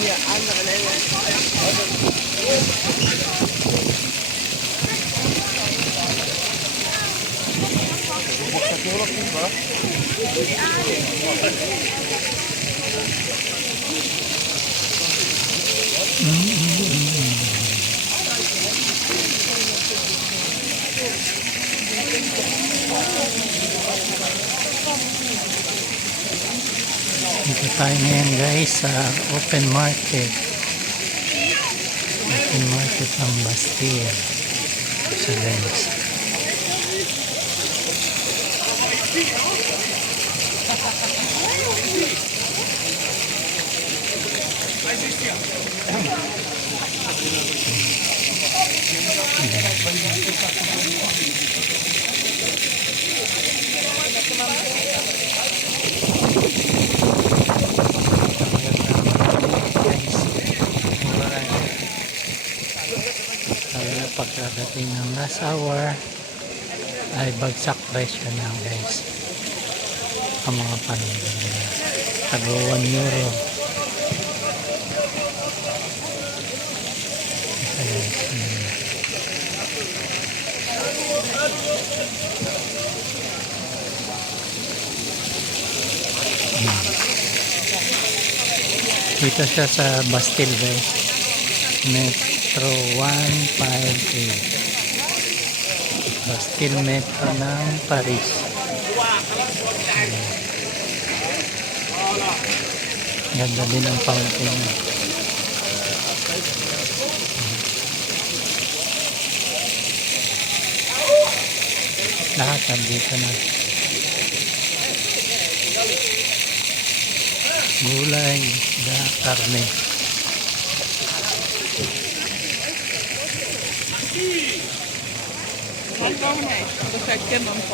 Ja, andere Länder. Dito tayo ngayon guys sa open market. Open market ng Bastille. So guys. Pagkadating ng last hour ay bagsak presyo na guys ang mga paninda nila. Tago 1 euro. Dito siya sa Bastille guys. Metro 158 Bastille Metro ng Paris. Ganda din ang fountain. Lahat nandito na. Gulay, isda, karne. Man kan niet. Dat is